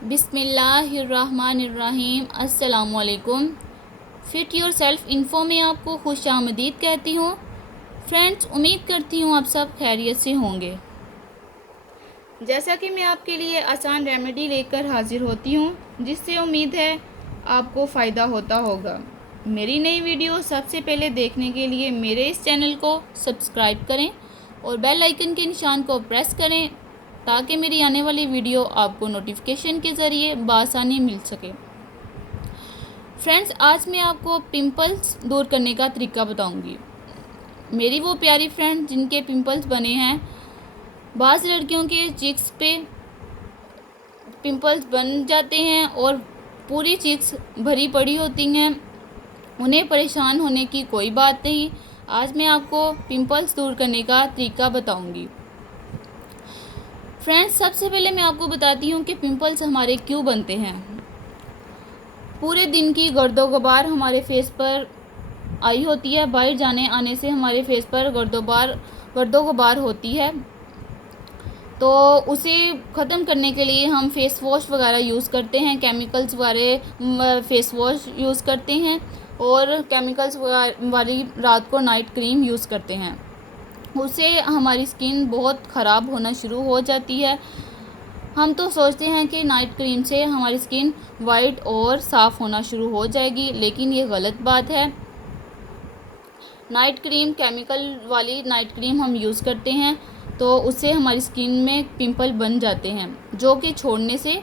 बिस्मिल्लाहिर्रहमानिर्रहीम। अस्सलामुअलैकुम। Fit your self info में आपको खुशामदीद कहती हूँ। फ्रेंड्स, उम्मीद करती हूँ आप सब खैरियत से होंगे। जैसा कि मैं आपके लिए आसान रेमेडी लेकर हाजिर होती हूँ, जिससे उम्मीद है आपको फ़ायदा होता होगा। मेरी नई वीडियो सबसे पहले देखने के लिए मेरे इस चैनल को सब्सक्राइब करें और बेल आइकन के निशान को प्रेस करें ताकि मेरी आने वाली वीडियो आपको नोटिफिकेशन के ज़रिए बआसानी मिल सके। फ्रेंड्स, आज मैं आपको पिंपल्स दूर करने का तरीका बताऊंगी। मेरी वो प्यारी फ्रेंड जिनके पिंपल्स बने हैं, बाज़ लड़कियों के चिक्स पे पिंपल्स बन जाते हैं और पूरी चिक्स भरी पड़ी होती हैं। उन्हें परेशान होने की कोई बात नहीं। आज मैं आपको पिंपल्स दूर करने का तरीका बताऊंगी। फ्रेंड्स, सबसे पहले मैं आपको बताती हूँ कि पिंपल्स हमारे क्यों बनते हैं। पूरे दिन की गर्दो गुबार हमारे फेस पर आई होती है। बाहर जाने आने से हमारे फेस पर गर्दो गुबार होती है, तो उसे ख़त्म करने के लिए हम फेस वॉश वगैरह यूज़ करते हैं। केमिकल्स वाले फेस वॉश यूज़ करते हैं और केमिकल्स वाली रात को नाइट क्रीम यूज़ करते हैं। उससे हमारी स्किन बहुत ख़राब होना शुरू हो जाती है। हम तो सोचते हैं कि नाइट क्रीम से हमारी स्किन वाइट और साफ़ होना शुरू हो जाएगी, लेकिन ये गलत बात है। नाइट क्रीम, केमिकल वाली नाइट क्रीम हम यूज़ करते हैं तो उससे हमारी स्किन में पिंपल बन जाते हैं, जो कि छोड़ने से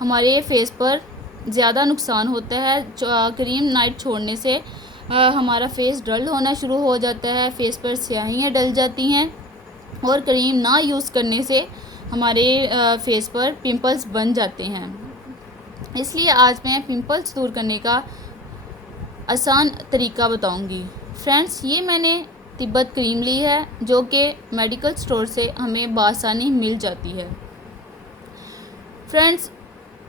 हमारे फेस पर ज़्यादा नुकसान होता है। क्रीम नाइट छोड़ने से हमारा फेस डल होना शुरू हो जाता है, फेस पर स्याहियाँ डल जाती हैं और क्रीम ना यूज़ करने से हमारे फेस पर पिंपल्स बन जाते हैं। इसलिए आज मैं पिंपल्स दूर करने का आसान तरीका बताऊंगी। फ्रेंड्स, ये मैंने तिब्बत क्रीम ली है, जो कि मेडिकल स्टोर से हमें बआसानी मिल जाती है। फ्रेंड्स,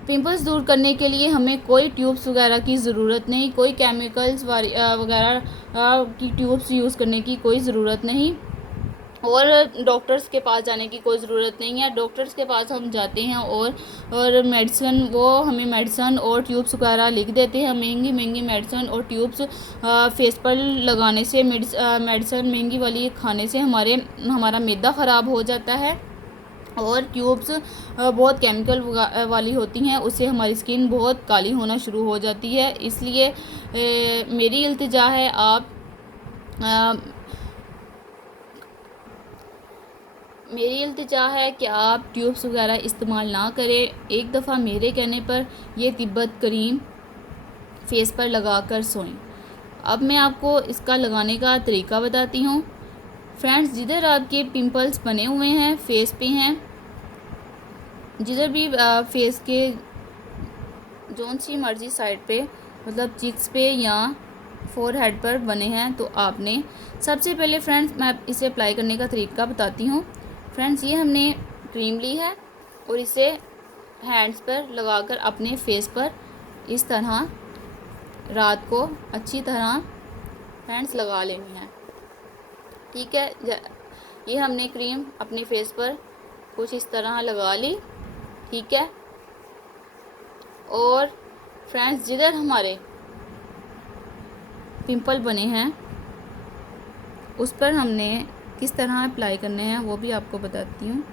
पिंपल्स दूर करने के लिए हमें कोई ट्यूब्स वगैरह की ज़रूरत नहीं, कोई केमिकल्स वगैरह की ट्यूब्स यूज़ करने की कोई ज़रूरत नहीं और डॉक्टर्स के पास जाने की कोई ज़रूरत नहीं है। डॉक्टर्स के पास हम जाते हैं और मेडिसिन, वो हमें मेडिसिन और ट्यूब्स वगैरह लिख देते हैं। महंगी महंगी मेडिसिन और ट्यूब्स फेस पर लगाने से, मेडिसिन महंगी वाली खाने से हमारा मैदा ख़राब हो जाता है और ट्यूब्स बहुत केमिकल वाली होती हैं, उससे हमारी स्किन बहुत काली होना शुरू हो जाती है। इसलिए मेरी इल्तिजा है कि आप ट्यूब्स वगैरह इस्तेमाल ना करें। एक दफ़ा मेरे कहने पर ये तिब्बत क्रीम फेस पर लगाकर सोएं। अब मैं आपको इसका लगाने का तरीका बताती हूँ। फ्रेंड्स, जिधर आपके पिंपल्स बने हुए हैं, फेस पे हैं, जिधर भी फेस के जोन सी मर्जी साइड पे, मतलब चिक्स पे या फोरहेड पर बने हैं, तो आपने सबसे पहले फ्रेंड्स, मैं इसे अप्लाई करने का तरीका बताती हूँ। फ्रेंड्स, ये हमने क्रीम ली है और इसे हैंड्स पर लगाकर अपने फेस पर इस तरह रात को अच्छी तरह फ्रेंड्स लगा लेनी है। ठीक है, ये हमने क्रीम अपने फेस पर कुछ इस तरह लगा ली। ठीक है, और फ्रेंड्स, जिधर हमारे पिंपल बने हैं उस पर हमने किस तरह अप्लाई करने हैं वो भी आपको बताती हूँ।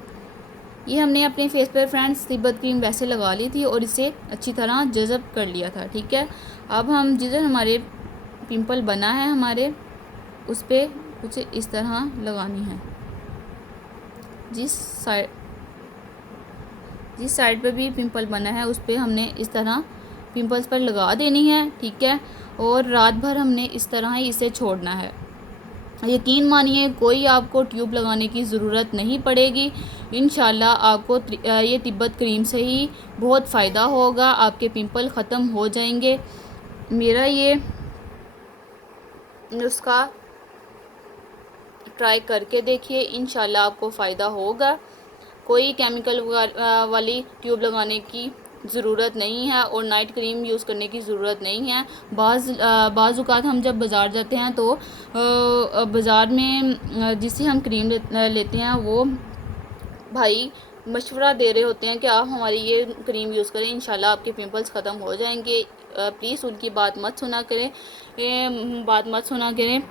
ये हमने अपने फेस पर फ्रेंड्स तिब्बत क्रीम वैसे लगा ली थी और इसे अच्छी तरह जज़ब कर लिया था। ठीक है, अब हम जिधर हमारे पिंपल बना है हमारे, उस पर कुछ इस तरह लगानी है। जिस साइड पे भी पिंपल बना है उस पर हमने इस तरह पिंपल्स पर लगा देनी है। ठीक है, और रात भर हमने इस तरह ही इसे छोड़ना है। यकीन मानिए, कोई आपको ट्यूब लगाने की ज़रूरत नहीं पड़ेगी। इंशाल्लाह आपको ये तिब्बत क्रीम से ही बहुत फ़ायदा होगा, आपके पिंपल ख़त्म हो जाएंगे। मेरा ये नुस्खा ट्राई करके देखिए, इंशाल्लाह आपको फ़ायदा होगा। कोई केमिकल वाली ट्यूब लगाने की ज़रूरत नहीं है और नाइट क्रीम यूज़ करने की ज़रूरत नहीं है। बाज़ औक़ात हम जब बाज़ार जाते हैं तो बाज़ार में जिससे हम क्रीम लेते हैं वो भाई मशवरा दे रहे होते हैं कि आप हमारी ये क्रीम यूज़ करें, इंशाल्लाह आपके पिंपल्स ख़त्म हो जाएंगे। प्लीज़ उनकी बात मत सुना करें,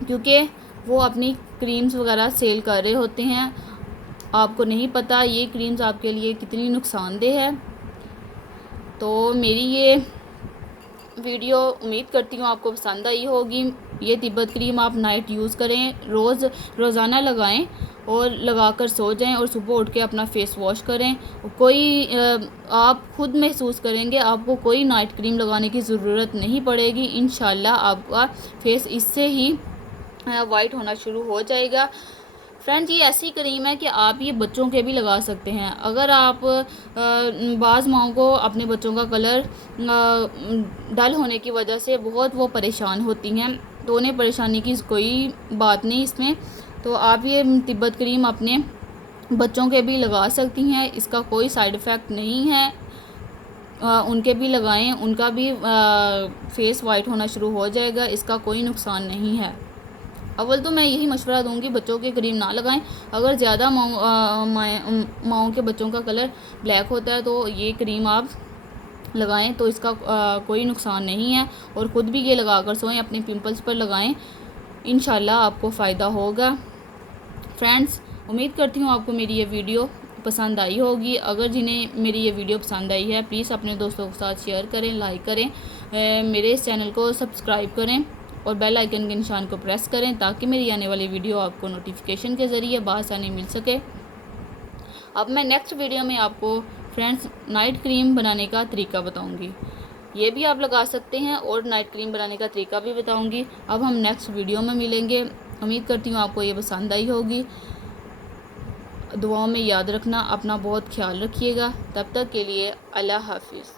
क्योंकि वो अपनी क्रीम्स वगैरह सेल कर रहे होते हैं। आपको नहीं पता ये क्रीम्स आपके लिए कितनी नुकसानदेह है। तो मेरी ये वीडियो उम्मीद करती हूँ आपको पसंद आई होगी। ये तिब्बत क्रीम आप नाइट यूज़ करें, रोज़ाना लगाएं और लगाकर सो जाएं और सुबह उठ के अपना फेस वॉश करें। आप खुद महसूस करेंगे, आपको कोई नाइट क्रीम लगाने की ज़रूरत नहीं पड़ेगी। इंशाल्लाह आपका फेस इससे ही वाइट होना शुरू हो जाएगा। फ्रेंड्स, ये ऐसी क्रीम है कि आप ये बच्चों के भी लगा सकते हैं। अगर आप बाज़ माओं को अपने बच्चों का कलर डल होने की वजह से बहुत वो परेशान होती हैं, तो उन्हें परेशानी की कोई बात नहीं इसमें। तो आप ये तिब्बत क्रीम अपने बच्चों के भी लगा सकती हैं, इसका कोई साइड इफ़ेक्ट नहीं है। उनके भी लगाएं, उनका भी फेस वाइट होना शुरू हो जाएगा, इसका कोई नुकसान नहीं है। अव्वल तो मैं यही मशवरा दूंगी, बच्चों के क्रीम ना लगाएं। अगर ज़्यादा माओं के बच्चों का कलर ब्लैक होता है तो ये क्रीम आप लगाएं, तो इसका कोई नुकसान नहीं है। और ख़ुद भी ये लगाकर सोएं, अपने पिंपल्स पर लगाएं, इंशाल्लाह आपको फ़ायदा होगा। फ्रेंड्स, उम्मीद करती हूँ आपको मेरी ये वीडियो पसंद आई होगी। अगर जिन्हें मेरी ये वीडियो पसंद आई है, प्लीज़ अपने दोस्तों के साथ शेयर करें, लाइक करें, मेरे इस चैनल को सब्सक्राइब करें और बेल आइकन के निशान को प्रेस करें, ताकि मेरी आने वाली वीडियो आपको नोटिफिकेशन के ज़रिए बआसानी मिल सके। अब मैं नेक्स्ट वीडियो में आपको फ्रेंड्स नाइट क्रीम बनाने का तरीका बताऊंगी। ये भी आप लगा सकते हैं और नाइट क्रीम बनाने का तरीका भी बताऊंगी। अब हम नेक्स्ट वीडियो में मिलेंगे। उम्मीद करती हूँ आपको ये पसंद आई होगी। दुआओं में याद रखना, अपना बहुत ख्याल रखिएगा। तब तक के लिए अल्लाह हाफिज़।